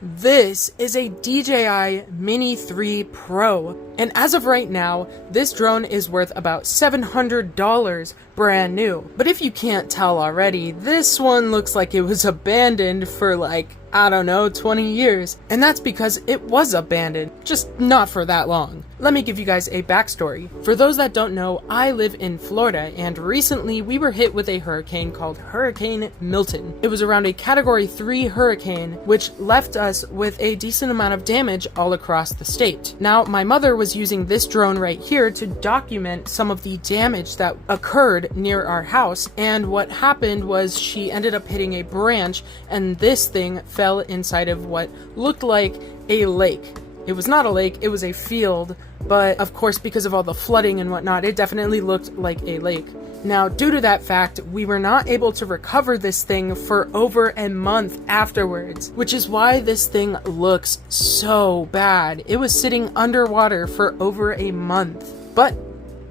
This is a DJI Mini 3 Pro, and as of right now, this drone is worth about $700 brand new. But if you can't tell already, this one looks like it was abandoned for like, I don't know, 20 years. And that's because it was abandoned, just not for that long. Let me give you guys a backstory. For those that don't know, I live in Florida, and recently we were hit with a hurricane called Hurricane Milton. It was around a Category 3 hurricane, which left us with a decent amount of damage all across the state. Now, my mother was using this drone right here to document some of the damage that occurred near our house, and what happened was she ended up hitting a branch, and this thing fell inside of what looked like a lake. It was not a lake, it was a field, but of course because of all the flooding and whatnot, it definitely looked like a lake. Now, due to that fact, we were not able to recover this thing for over a month afterwards, which is why this thing looks so bad. It was sitting underwater for over a month, but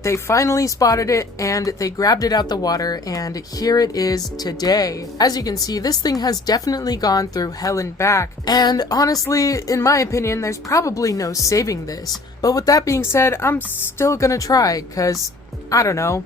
they finally spotted it and they grabbed it out the water, and here it is today. As you can see, this thing has definitely gone through hell and back, and honestly, in my opinion, there's probably no saving this. But with that being said, I'm still gonna try, cause I don't know,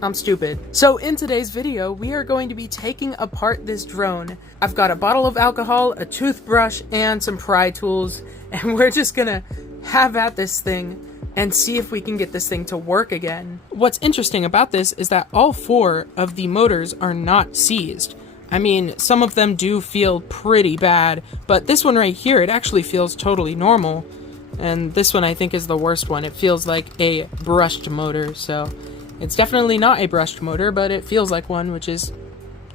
I'm stupid. So in today's video, we are going to be taking apart this drone. I've got a bottle of alcohol, a toothbrush, and some pry tools, and we're just gonna have at this thing and see if we can get this thing to work again. What's interesting about this is that all 4 of the motors are not seized. I mean, some of them do feel pretty bad, but this one right here, it actually feels totally normal. And this one I think is the worst one. It feels like a brushed motor, so it's definitely not a brushed motor, but it feels like one, which is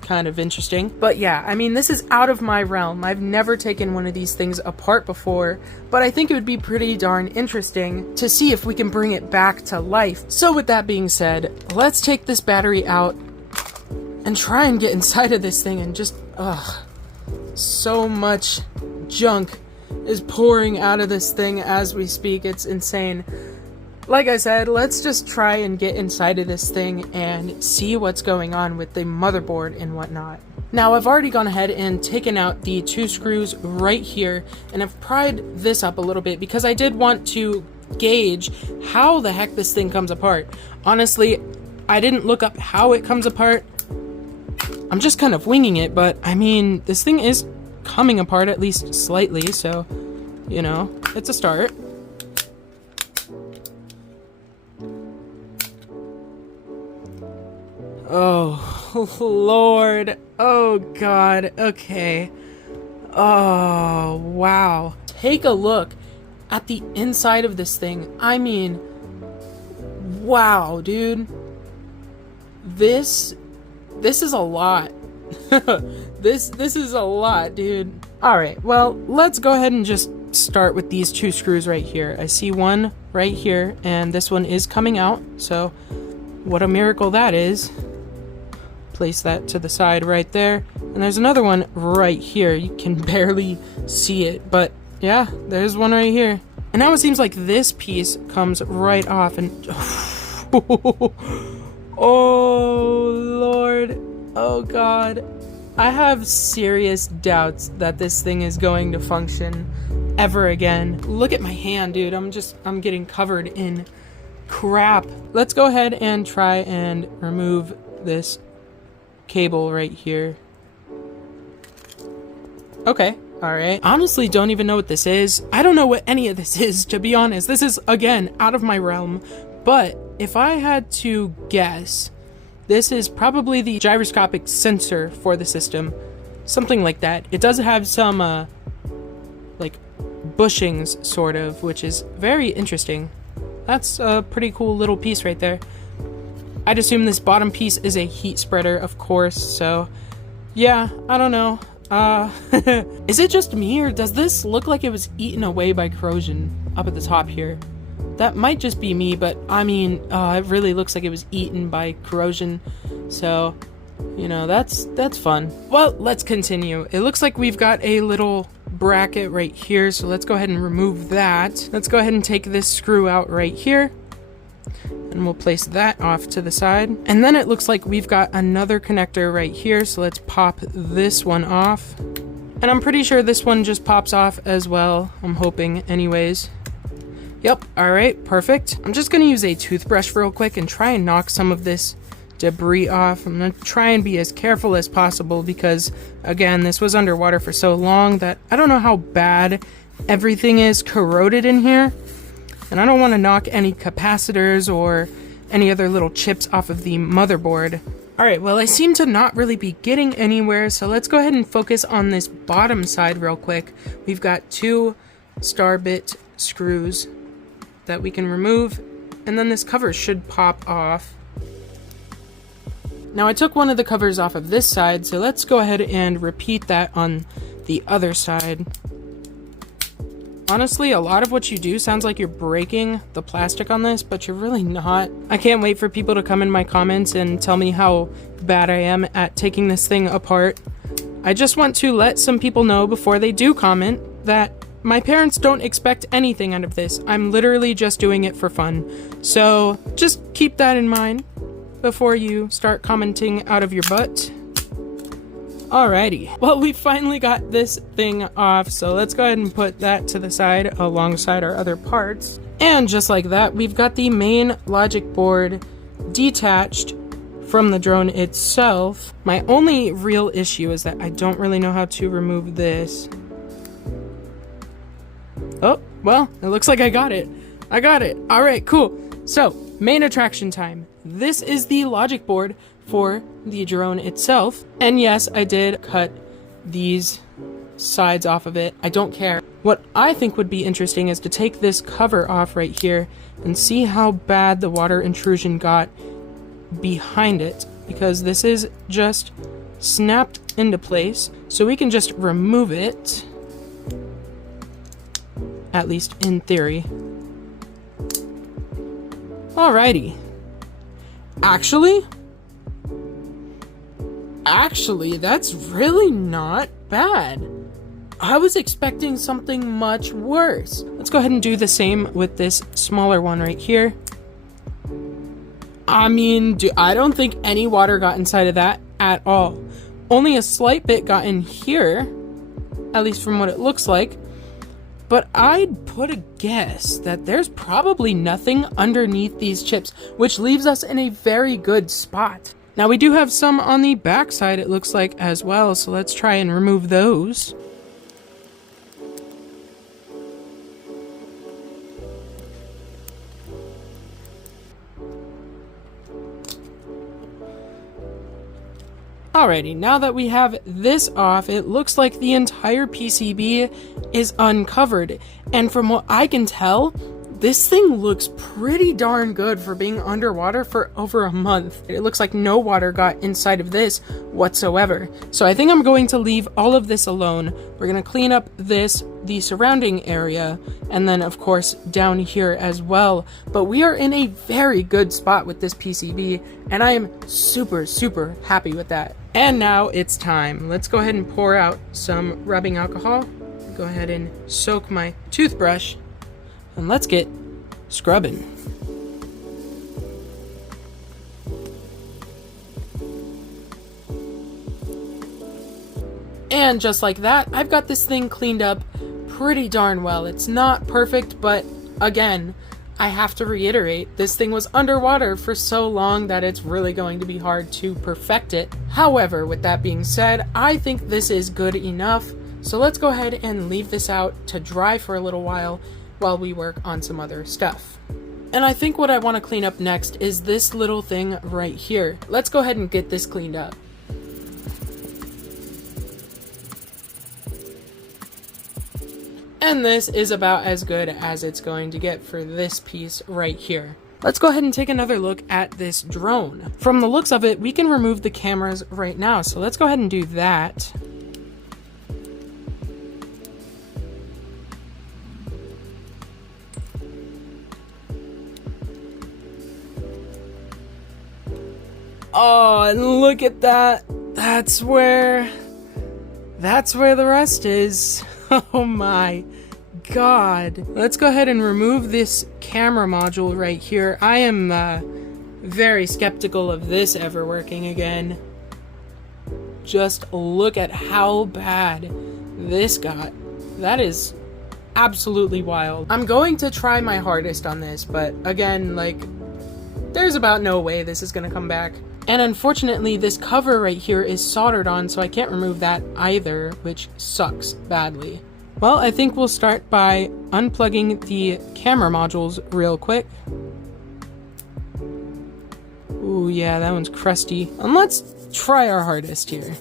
kind of interesting. But yeah, I mean, this is out of my realm. I've never taken one of these things apart before, but I think it would be pretty darn interesting to see if we can bring it back to life. So with that being said, let's take this battery out and try and get inside of this thing and just, so much junk is pouring out of this thing as we speak. It's insane. Like I said, let's just try and get inside of this thing and see what's going on with the motherboard and whatnot. Now, I've already gone ahead and taken out the 2 screws right here, and I've pried this up a little bit because I did want to gauge how the heck this thing comes apart. Honestly, I didn't look up how it comes apart. I'm just kind of winging it, but I mean, this thing is coming apart at least slightly, so, you know, it's a start. Oh, Lord. Oh, God. Okay. Oh, wow. Take a look at the inside of this thing. I mean, wow, dude. This is a lot. This is a lot, dude. Alright, well, let's go ahead and just start with these 2 screws right here. I see one right here, and this one is coming out, so what a miracle that is. Place that to the side right there, and there's another one right here. You can barely see it, but yeah, there's one right here. And now it seems like this piece comes right off, and oh Lord, oh God, I have serious doubts that this thing is going to function ever again. Look at my hand, dude. I'm getting covered in crap. Let's go ahead and try and remove this cable right here. Okay, alright. Honestly, don't even know what this is. I don't know what any of this is, to be honest. This is, again, out of my realm. But if I had to guess, this is probably the gyroscopic sensor for the system. Something like that. It does have some, like, bushings, sort of, which is very interesting. That's a pretty cool little piece right there. I'd assume this bottom piece is a heat spreader, of course, so yeah, I don't know. Is it just me, or does this look like it was eaten away by corrosion up at the top here? That might just be me, but I mean, it really looks like it was eaten by corrosion, so, you know, that's fun. Well, let's continue. It looks like we've got a little bracket right here, so let's go ahead and remove that. Let's go ahead and take this screw out right here. And we'll place that off to the side. And then it looks like we've got another connector right here, so let's pop this one off. And I'm pretty sure this one just pops off as well. I'm hoping anyways. Yep, alright, perfect. I'm just gonna use a toothbrush real quick and try and knock some of this debris off. I'm gonna try and be as careful as possible because, again, this was underwater for so long that I don't know how bad everything is corroded in here. And I don't want to knock any capacitors or any other little chips off of the motherboard. Alright, well, I seem to not really be getting anywhere, so let's go ahead and focus on this bottom side real quick. We've got 2 star bit screws that we can remove, and then this cover should pop off. Now I took one of the covers off of this side, so let's go ahead and repeat that on the other side. Honestly, a lot of what you do sounds like you're breaking the plastic on this, but you're really not. I can't wait for people to come in my comments and tell me how bad I am at taking this thing apart. I just want to let some people know before they do comment that my parents don't expect anything out of this. I'm literally just doing it for fun. So just keep that in mind before you start commenting out of your butt. Alrighty, well, we finally got this thing off, so let's go ahead and put that to the side alongside our other parts. And just like that, we've got the main logic board detached from the drone itself. My only real issue is that I don't really know how to remove this. Oh, well, it looks like I got it. I got it. Alright, cool. So, main attraction time. This is the logic board for the drone itself. And yes, I did cut these sides off of it. I don't care. What I think would be interesting is to take this cover off right here and see how bad the water intrusion got behind it, because this is just snapped into place. So we can just remove it, at least in theory. Alrighty. Actually, that's really not bad. I was expecting something much worse. Let's go ahead and do the same with this smaller one right here. I mean, I don't think any water got inside of that at all. Only a slight bit got in here, at least from what it looks like. But I'd put a guess that there's probably nothing underneath these chips, which leaves us in a very good spot. Now we do have some on the back side, it looks like, as well, so let's try and remove those. Alrighty, now that we have this off, it looks like the entire PCB is uncovered. And from what I can tell, this thing looks pretty darn good for being underwater for over a month. It looks like no water got inside of this whatsoever. So I think I'm going to leave all of this alone. We're going to clean up the surrounding area, and then of course down here as well. But we are in a very good spot with this PCB, and I am super, super happy with that. And now it's time. Let's go ahead and pour out some rubbing alcohol. Go ahead and soak my toothbrush, and let's get scrubbing. And just like that, I've got this thing cleaned up pretty darn well. It's not perfect, but again, I have to reiterate, this thing was underwater for so long that it's really going to be hard to perfect it. However, with that being said, I think this is good enough. So let's go ahead and leave this out to dry for a little while we work on some other stuff. And I think what I want to clean up next is this little thing right here. Let's go ahead and get this cleaned up. And this is about as good as it's going to get for this piece right here. Let's go ahead and take another look at this drone. From the looks of it, we can remove the cameras right now. So let's go ahead and do that. Oh, and look at that. That's where the rest is. Oh my god. Let's go ahead and remove this camera module right here. I am very skeptical of this ever working again. Just look at how bad this got. That is absolutely wild. I'm going to try my hardest on this, but again, like, there's about no way this is gonna come back. And unfortunately, this cover right here is soldered on, so I can't remove that either, which sucks badly. Well, I think we'll start by unplugging the camera modules real quick. Ooh, yeah, that one's crusty. And let's try our hardest here.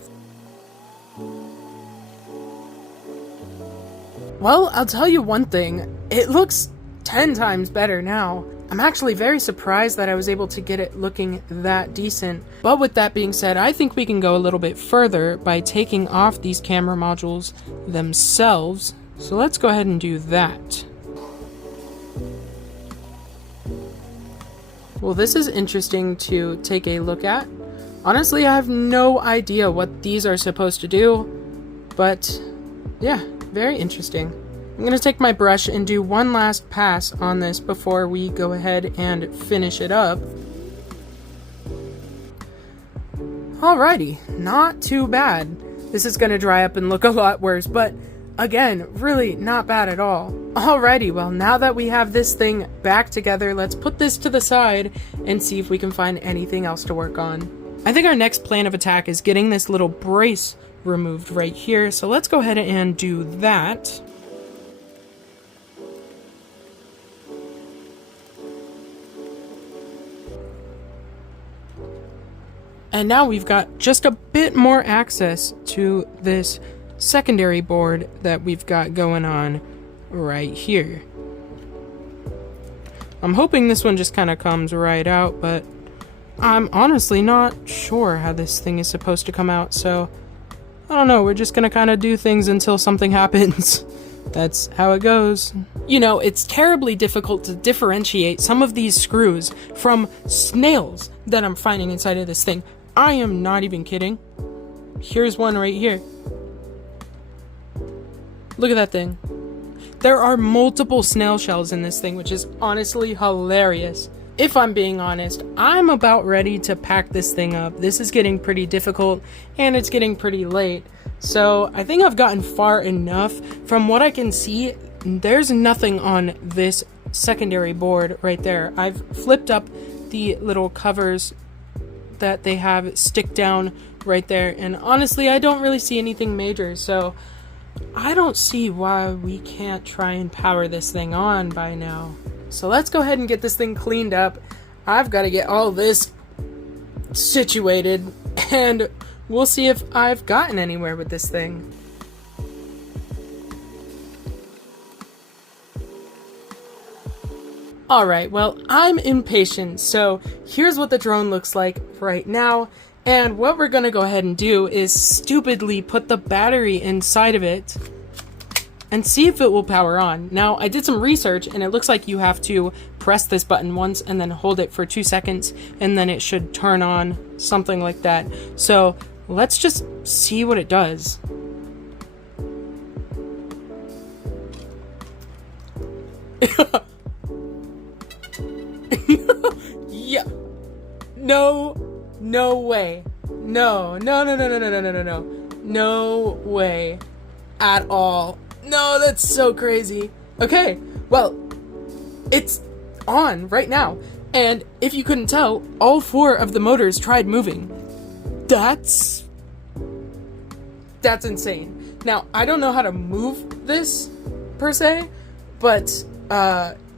Well, I'll tell you one thing. It looks 10 times better now. I'm actually very surprised that I was able to get it looking that decent. But with that being said, I think we can go a little bit further by taking off these camera modules themselves. So let's go ahead and do that. Well, this is interesting to take a look at. Honestly, I have no idea what these are supposed to do, but yeah, very interesting. I'm going to take my brush and do one last pass on this before we go ahead and finish it up. Alrighty, not too bad. This is going to dry up and look a lot worse, but again, really not bad at all. Alrighty, well, now that we have this thing back together, let's put this to the side and see if we can find anything else to work on. I think our next plan of attack is getting this little brace removed right here, so let's go ahead and do that. And now we've got just a bit more access to this secondary board that we've got going on right here. I'm hoping this one just kind of comes right out, but I'm honestly not sure how this thing is supposed to come out, so I don't know, we're just gonna kind of do things until something happens. That's how it goes. You know, it's terribly difficult to differentiate some of these screws from snails that I'm finding inside of this thing. I am not even kidding. Here's one right here. Look at that thing. There are multiple snail shells in this thing, which is honestly hilarious. If I'm being honest, I'm about ready to pack this thing up. This is getting pretty difficult, and it's getting pretty late. So I think I've gotten far enough. From what I can see, there's nothing on this secondary board right there. I've flipped up the little covers that they have stick down right there, and honestly, I don't really see anything major, so I don't see why we can't try and power this thing on by now. So let's go ahead and get this thing cleaned up. I've got to get all this situated, and we'll see if I've gotten anywhere with this thing. Alright, well, I'm impatient, so here's what the drone looks like right now, and what we're gonna go ahead and do is stupidly put the battery inside of it and see if it will power on. Now, I did some research, and it looks like you have to press this button once and then hold it for 2 seconds, and then it should turn on, something like that. So, let's just see what it does. Yeah. No way. No way at all. No, that's so crazy. Okay, well, it's on right now. And if you couldn't tell, all 4 of the motors tried moving. That's insane. Now, I don't know how to move this per se, but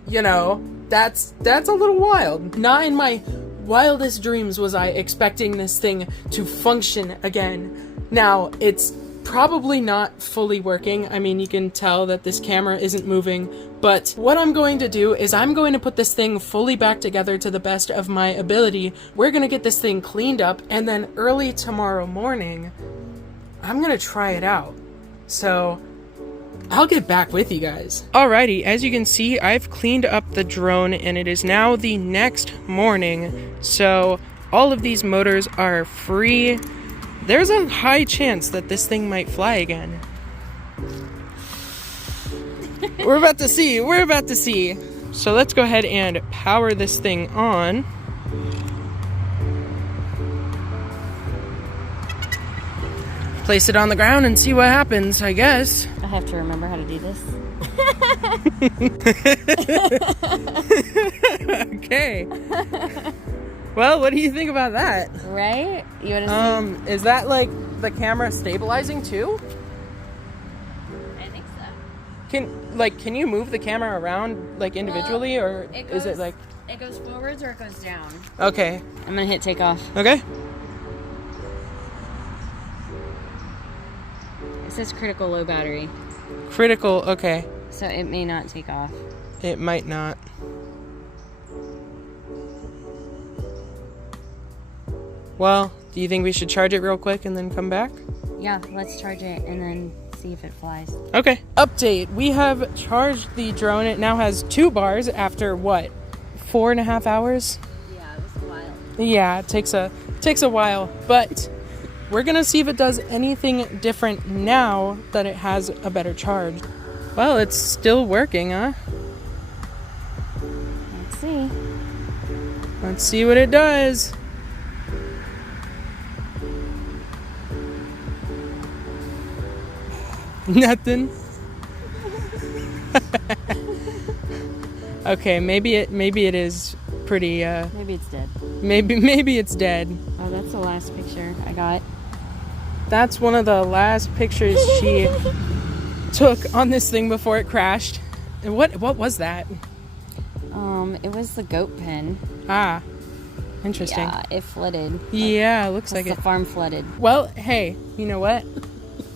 you know, that's a little wild. Not in my wildest dreams was I expecting this thing to function again. Now, it's probably not fully working. I mean, you can tell that this camera isn't moving, but what I'm going to do is I'm going to put this thing fully back together to the best of my ability. We're gonna get this thing cleaned up, and then early tomorrow morning, I'm gonna try it out. So I'll get back with you guys. Alrighty, as you can see, I've cleaned up the drone, and it is now the next morning, so all of these motors are free. There's a high chance that this thing might fly again. We're about to see. So let's go ahead and power this thing on. place it on the ground and see what happens, I guess. I have to remember how to do this. Okay. Well, what do you think about that? Right? You want to Is that like the camera stabilizing too? I think so. Can you move the camera around like individually, or is it like it goes forwards or it goes down? okay? I'm gonna hit takeoff. Okay. It says critical low battery, Critical. Okay. so it may not take off. It might not. Well, do you think we should charge it real quick and then come back? Yeah, let's charge it and then see if it flies. Okay. Update. We have charged the drone. It now has 2 bars after what? 4.5 hours? Yeah, it was a while. Yeah, it takes a while, but we're gonna see if it does anything different now that it has a better charge. Well, it's still working, huh? Let's see. Let's see what it does. Nothing. Okay, maybe it is pretty Maybe it's dead. maybe it's dead. Oh, that's the last picture I got. That's one of the last pictures she took on this thing before it crashed. And what was that? It was the goat pen. Ah, interesting. Yeah, it flooded. Yeah, looks like The it. farm flooded. Well, hey, you know what?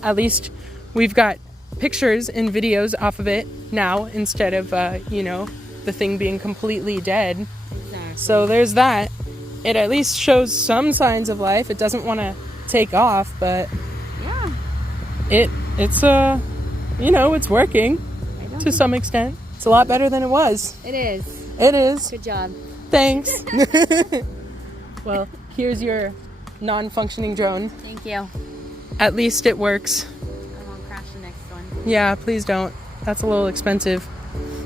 At least we've got pictures and videos off of it now instead of, the thing being completely dead. Exactly. So there's that. It at least shows some signs of life. It doesn't want to take off, but Yeah. it's it's working to some extent. It's a lot better than it was. It is. It is. Good job. Thanks. Well, here's your non-functioning drone. Thank you. At least it works. I won't crash the next one. Yeah, please don't. That's a little expensive.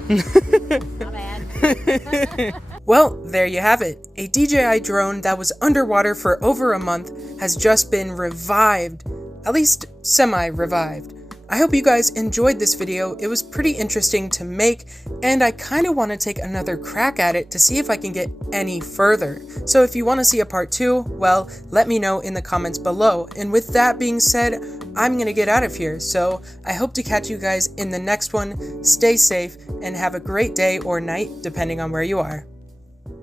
Not bad. Well, there you have it. A DJI drone that was underwater for over a month has just been revived. At least semi-revived. I hope you guys enjoyed this video. It was pretty interesting to make, and I kind of want to take another crack at it to see if I can get any further. So if you want to see a part 2, well, let me know in the comments below. And with that being said, I'm going to get out of here. So I hope to catch you guys in the next one. Stay safe and have a great day or night, depending on where you are.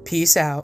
Peace out.